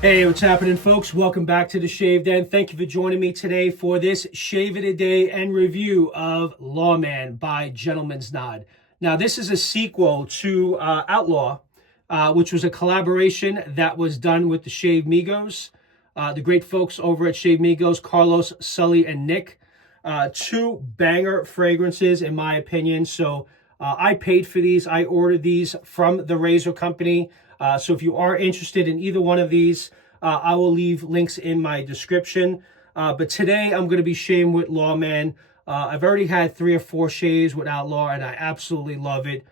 Hey, what's happening, folks? Welcome back to the Shave Den. Thank you for joining me today for this Shave of the Day and review of Lawman by Gentleman's Nod. Now, this is a sequel to Outlaw, which was a collaboration that was done with the Shave Migos, the great folks over at Shave Migos, Carlos, Sully, and Nick. Two banger fragrances, in my opinion. So I paid for these. I ordered these from the Razor Company. So if you are interested in either one of these, I will leave links in my description. But today I'm going to be shaving with Lawman. I've already had 3 or 4 shaves with Outlaw, and I absolutely love it.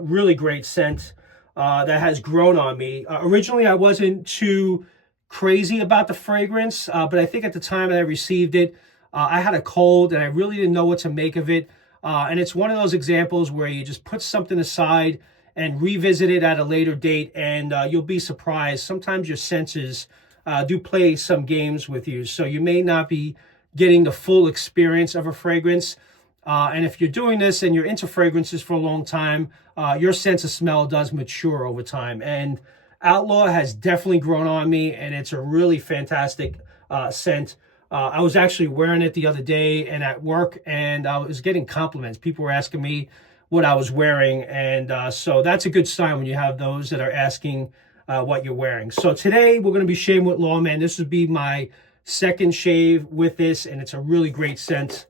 Really great scent that has grown on me. Originally, I wasn't too crazy about the fragrance, but I think at the time that I received it, I had a cold and I really didn't know what to make of it. And it's one of those examples where you just put something aside and revisit it at a later date, and you'll be surprised. Sometimes your senses do play some games with you, so you may not be getting the full experience of a fragrance. And if you're doing this and you're into fragrances for a long time, your sense of smell does mature over time. And Outlaw has definitely grown on me, and it's a really fantastic scent. I was actually wearing it the other day and at work, and I was getting compliments. People were asking me what I was wearing, and so that's a good sign when you have those that are asking what you're wearing. So today we're going to be shaving with Lawman. This would be my second shave with this, and it's a really great scent.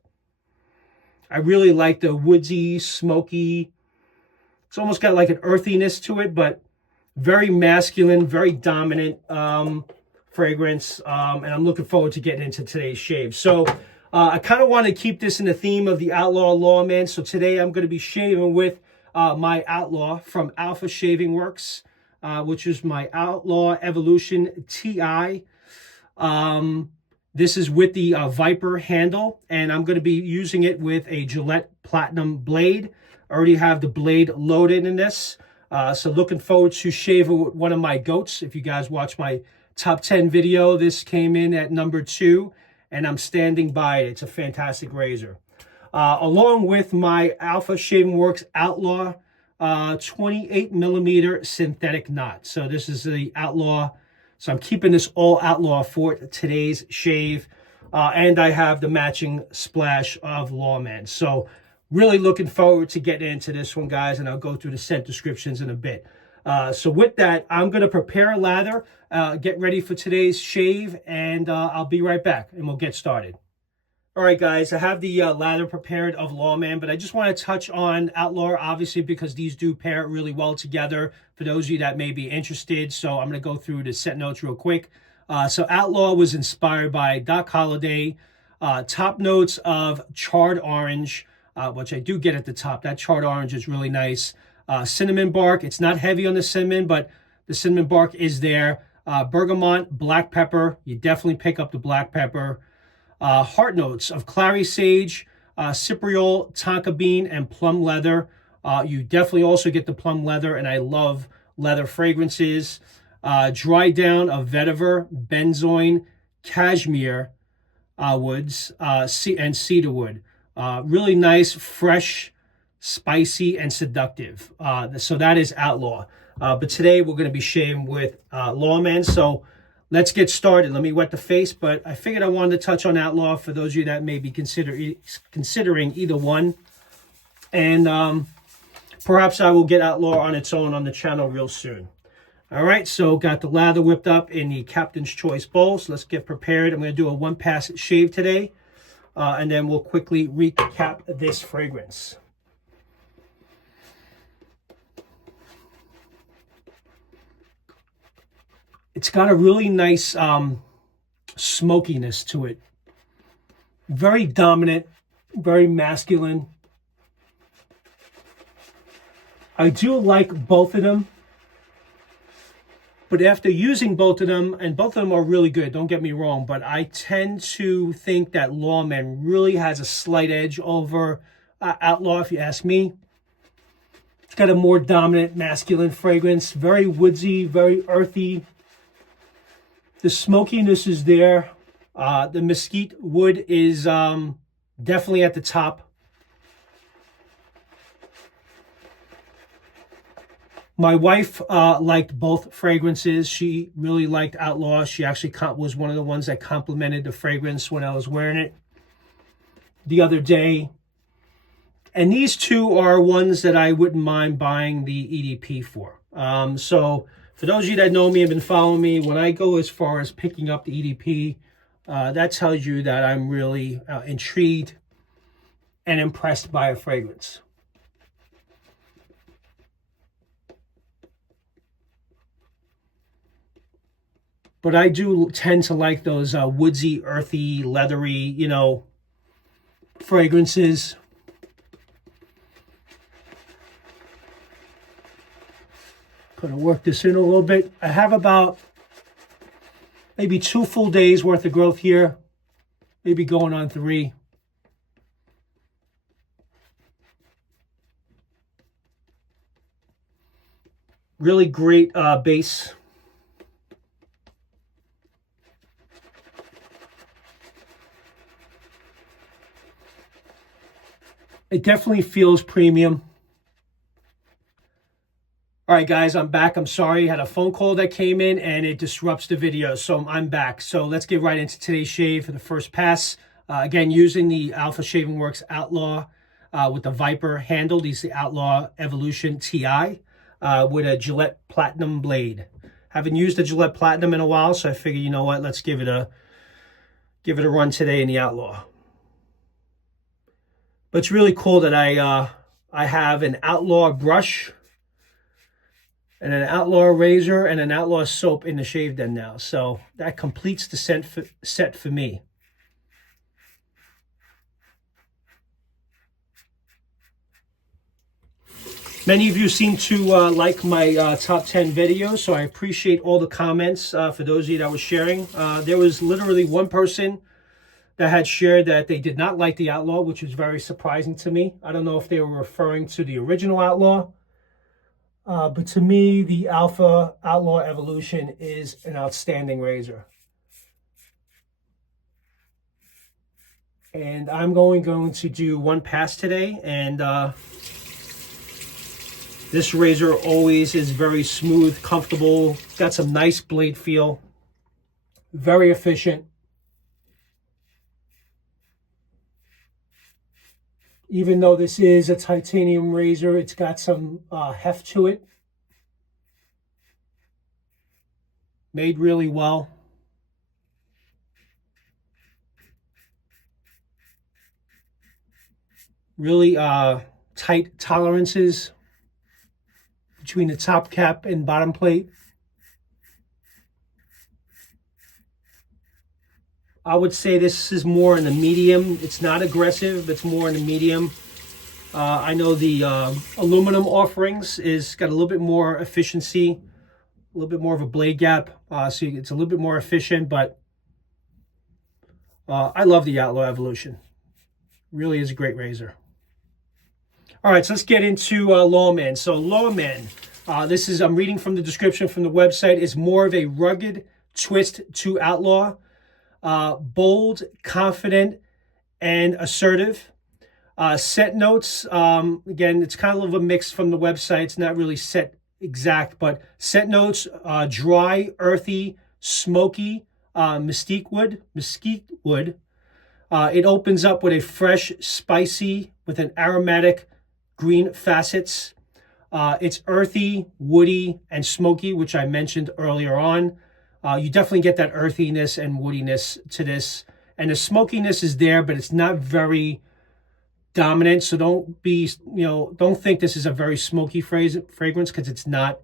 I really like the woodsy, smoky. It's almost got like an earthiness to it, but very masculine, very dominant fragrance, and I'm looking forward to getting into today's shave. So I kind of want to keep this in the theme of the Outlaw Lawman. So today I'm going to be shaving with my Outlaw from Alpha Shaving Works, which is my Outlaw Evolution TI. This is with the Viper handle, and I'm going to be using it with a Gillette Platinum blade. I already have the blade loaded in this. So looking forward to shaving with one of my goats. If you guys watch my top 10 video, this came in at number 2, and I'm standing by it. It's a fantastic razor. Along with my Alpha Shaving Works Outlaw 28 millimeter synthetic knot. So this is the Outlaw. So I'm keeping this all Outlaw for today's shave. And I have the matching splash of Lawman. So really looking forward to getting into this one, guys, and I'll go through the scent descriptions in a bit. So with that, I'm going to prepare a lather, get ready for today's shave, and I'll be right back, and we'll get started. All right, guys, I have the lather prepared of Lawman, but I just want to touch on Outlaw, obviously, because these do pair really well together for those of you that may be interested. So I'm going to go through the scent notes real quick. So Outlaw was inspired by Doc Holliday, top notes of charred orange, which I do get at the top. That charred orange is really nice. Cinnamon bark. It's not heavy on the cinnamon, but the cinnamon bark is there. Bergamot, black pepper. You definitely pick up the black pepper. Heart notes of clary sage, cypriol, tonka bean, and plum leather. You definitely also get the plum leather, and I love leather fragrances. Dry down of vetiver, benzoin, cashmere woods, and cedarwood. Really nice, fresh, spicy, and seductive. So that is Outlaw. But today we're going to be shaving with Lawman. So let's get started. Let me wet the face, but I figured I wanted to touch on Outlaw for those of you that may be considering either one. And perhaps I will get Outlaw on its own on the channel real soon. All right, so got the lather whipped up in the Captain's Choice bowl. So let's get prepared. I'm going to do a 1-pass shave today, and then we'll quickly recap this fragrance. It's got a really nice smokiness to it. Very dominant, very masculine. I do like both of them. But after using both of them, and both of them are really good, don't get me wrong, but I tend to think that Lawman really has a slight edge over Outlaw, if you ask me. It's got a more dominant masculine fragrance, very woodsy, very earthy. The smokiness is there. The mesquite wood is definitely at the top. My wife liked both fragrances. She really liked Outlaw. She actually was one of the ones that complimented the fragrance when I was wearing it the other day. And these two are ones that I wouldn't mind buying the EDP for. So for those of you that know me and been following me, when I go as far as picking up the EDP, that tells you that I'm really intrigued and impressed by a fragrance. But I do tend to like those woodsy, earthy, leathery, you know, fragrances. Gonna work this in a little bit. I have about maybe 2 full days worth of growth here, maybe going on 3. Really great base. It definitely feels premium. All right, guys, I'm back. I'm sorry. I had a phone call that came in and it disrupts the video. So I'm back. So let's get right into today's shave for the first pass. Again, using the Alpha Shaving Works Outlaw with the Viper handle. These are the Outlaw Evolution TI with a Gillette Platinum blade. Haven't used the Gillette Platinum in a while, so I figured, you know what, let's give it a run today in the Outlaw. But it's really cool that I have an Outlaw brush and an Outlaw razor and an Outlaw soap in the shave den now. So that completes the set for me. Many of you seem to like my top 10 videos, so I appreciate all the comments for those of you that were sharing. There was literally one person that had shared that they did not like the Outlaw, which was very surprising to me. I don't know if they were referring to the original Outlaw. But to me, the Alpha Outlaw Evolution is an outstanding razor. And I'm going to do one pass today. And this razor always is very smooth, comfortable. Got some nice blade feel. Very efficient. Even though this is a titanium razor, it's got some heft to it. Made really well. Really tight tolerances between the top cap and bottom plate. I would say this is more in the medium. It's not aggressive, it's more in the medium. I know the aluminum offerings got a little bit more efficiency, a little bit more of a blade gap, so it's a little bit more efficient, but I love the Outlaw Evolution. Really is a great razor. All right, so let's get into Lawman. So Lawman, this is, I'm reading from the description from the website, is more of a rugged twist to Outlaw. Bold, confident, and assertive. Scent notes, again, it's kind of a mix from the website. It's not really set exact, but scent notes, dry, earthy, smoky, mesquite wood. It opens up with a fresh, spicy, with an aromatic green facets. It's earthy, woody, and smoky, which I mentioned earlier on. You definitely get that earthiness and woodiness to this. And the smokiness is there, but it's not very dominant. So don't think this is a very smoky fragrance, because it's not.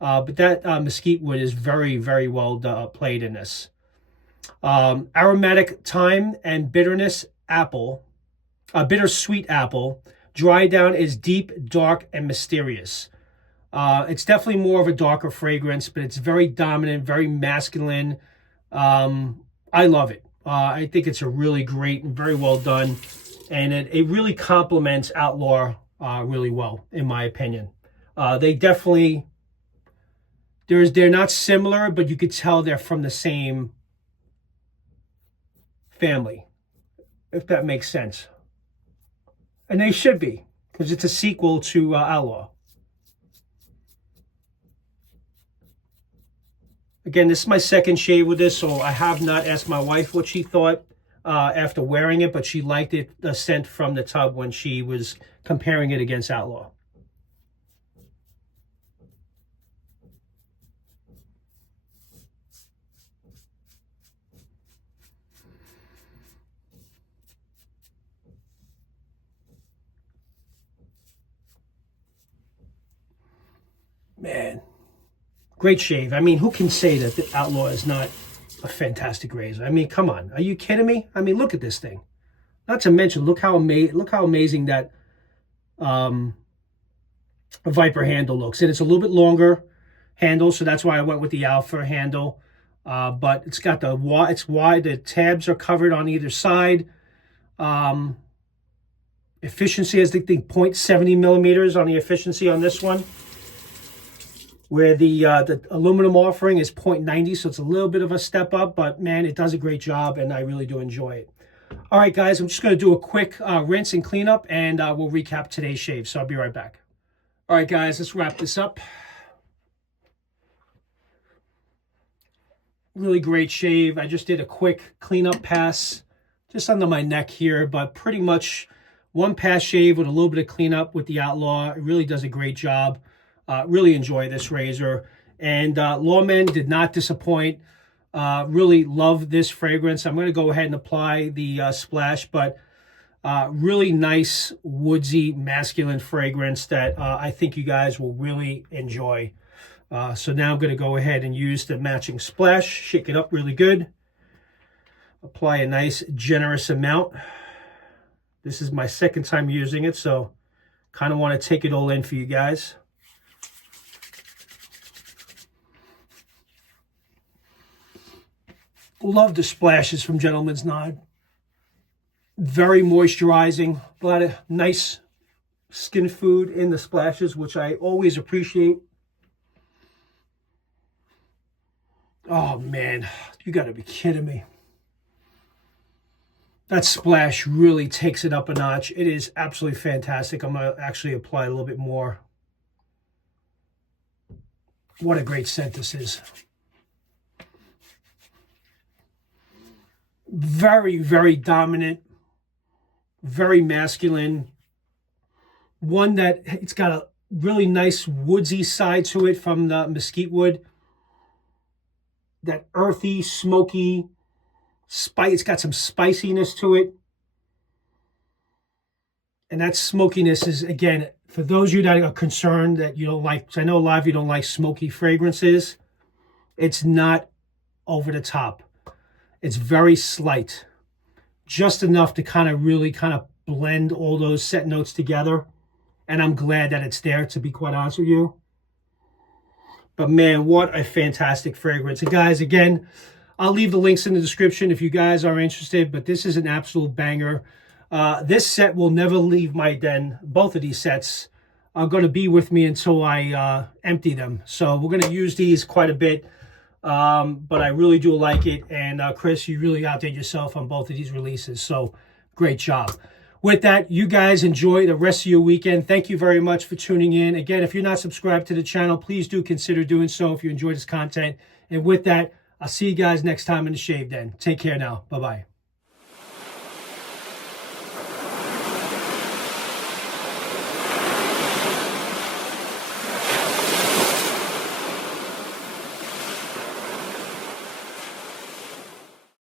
But that mesquite wood is very, very well played in this. Aromatic thyme and bittersweet apple. Dry down is deep, dark, and mysterious. It's definitely more of a darker fragrance, but it's very dominant, very masculine. I love it. I think it's a really great and very well done. And it really complements Outlaw really well, in my opinion. They definitely, they're not similar, but you could tell they're from the same family, if that makes sense. And they should be, because it's a sequel to Outlaw. Again, this is my second shave with this, so I have not asked my wife what she thought after wearing it, but she liked it, the scent from the tub when she was comparing it against Outlaw. Man, great shave. I mean, who can say that the Outlaw is not a fantastic razor? I mean, come on. Are you kidding me? I mean, look at this thing. Not to mention, look how amazing that Viper handle looks. And it's a little bit longer handle, so that's why I went with the Alpha handle. But it's got it's wide. The tabs are covered on either side. Efficiency is, I think, 0.70 millimeters on the efficiency on this one, where the aluminum offering is 0.90, so it's a little bit of a step up, but man, it does a great job, and I really do enjoy it. All right, guys, I'm just going to do a quick rinse and clean up, and we'll recap today's shave, so I'll be right back. All right, guys, let's wrap this up. Really great shave. I just did a quick cleanup pass just under my neck here, but pretty much one pass shave with a little bit of cleanup with the Outlaw. It really does a great job. Really enjoy this razor. And Lawman did not disappoint. Really love this fragrance. I'm going to go ahead and apply the splash, but really nice, woodsy, masculine fragrance that I think you guys will really enjoy. So now I'm going to go ahead and use the matching splash, shake it up really good, apply a nice generous amount. This is my second time using it, so kind of want to take it all in for you guys. Love the splashes from Gentleman's Nod. Very moisturizing, a lot of nice skin food in the splashes, which I always appreciate. Oh man, you gotta be kidding me. That splash really takes it up a notch. It is absolutely fantastic. I'm gonna actually apply a little bit more. What a great scent this is. Very, very dominant, very masculine. One that it's got a really nice woodsy side to it from the mesquite wood. That earthy, smoky spice. It's got some spiciness to it. And that smokiness is, again, for those of you that are concerned that you don't like, because I know a lot of you don't like smoky fragrances, it's not over the top. It's very slight. Just enough to kind of really kind of blend all those scent notes together. And I'm glad that it's there, to be quite honest with you. But man, what a fantastic fragrance. And guys, again, I'll leave the links in the description if you guys are interested, but this is an absolute banger. This set will never leave my den. Both of these sets are going to be with me until I empty them. So we're going to use these quite a bit, but I really do like it. And Chris, you really outdid yourself on both of these releases. So great job. With that, you guys enjoy the rest of your weekend. Thank you very much for tuning in. Again, if you're not subscribed to the channel, please do consider doing so if you enjoy this content. And with that, I'll see you guys next time in the shave den. Take care now. Bye-bye.